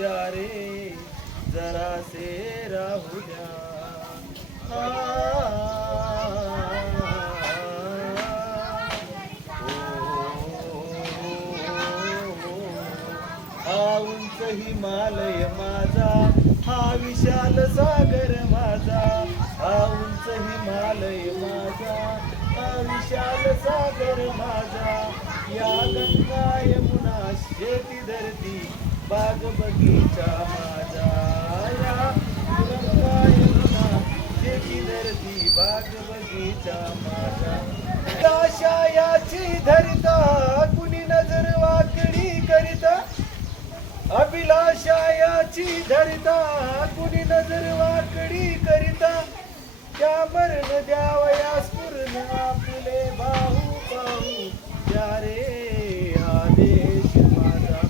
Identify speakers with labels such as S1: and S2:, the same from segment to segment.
S1: द्या रे जरासे राहू द्या. हा उंच हिमालय माझा हा विशाल सागर माझा. हा उंच हिमालय माझा हा विशाल सागर माझा. या गंगा बाग बगीचा माझा या धरती बाग बगीचा माझा आशायाची धरिता कुणी नजर वाकडी करिता. अभिलाषायाची धरिता कुणी नजर वाकडी करिता. त्या मरण द्यावया पूर्ण आपले भाऊ पाहू. त्या रे हा देश माझा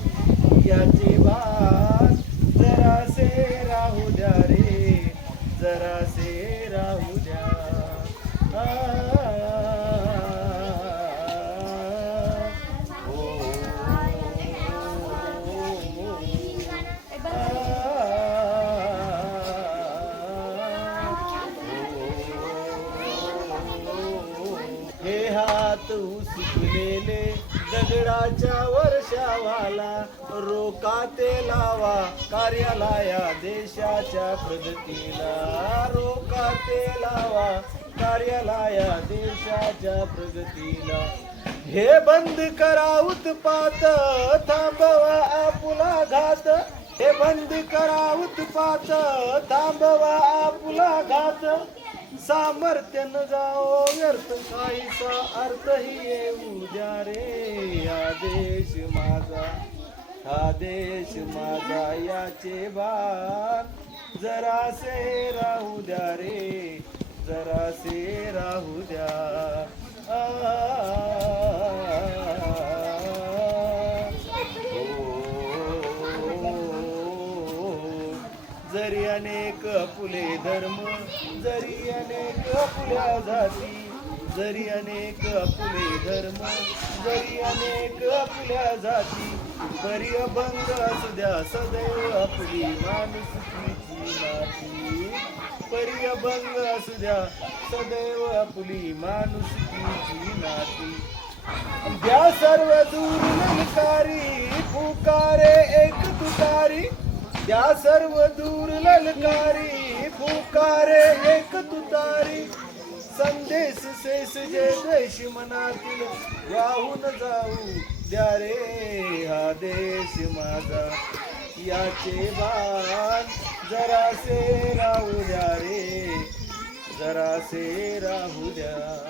S1: याचे भान जरासे राहू द्या रे जरासे राहू द्या हे हात दगडाच्या वर्षावाला रोका ते लावा कार्यालया देशाच्या प्रगतीला रोका ते लावा कार्यालया देशाच्या प्रगतीला. हे बंद करा उत्पात थांबवा आपुला घात. हे बंद करा उत्पात थांबवा आपुला घात. सामर्थ्य न जाओ व्यर्थ काहीचा अर्थही येऊ द्या रे. हा देश माझा हा देश माझा याचे बार जरासे राहू द्या रे. जरासे राहू द्या जरी अनेक फुले धर्म जरी अनेक फुल्या जाती जरी अनेक फुले धर्म जरी अनेक फुल्या जाती परी अभंग असू द्या सदैव आपली माणुसकीची नाती परी अभंग असू द्या सदैव आपली माणुसकीची नाती द्या सर्व दूर ललकारी पुकारे एक तुतारी. द्या सर्व दूर ललकारी पुकारे एक तुतारी. संदेश शेष जे देश मनातील वाहून जाऊ द्या रे हा देश माझा. याचे बाण जरासे राहून द्या रे जरासे राहू द्या